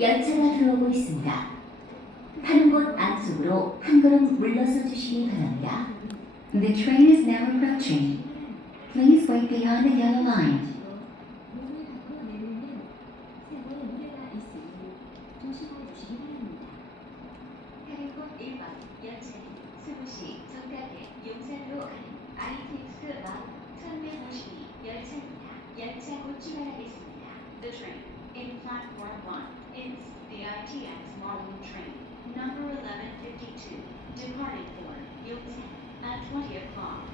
열차가 들어오고 있습니다. 타는 곳 안쪽으로 한 걸음 물러서 주시기 바랍니다. The train is now approaching. Please wait behind the yellow line. 타는 곳 1번 열차는 수구시 정각에 용산으로 가는 ITX 막1152 열차입니다. 열차 곧 출발하겠습니다. The train in platform 1 is the ITX Marlin train. Number 1152 departing for 용산 at 20 o'clock.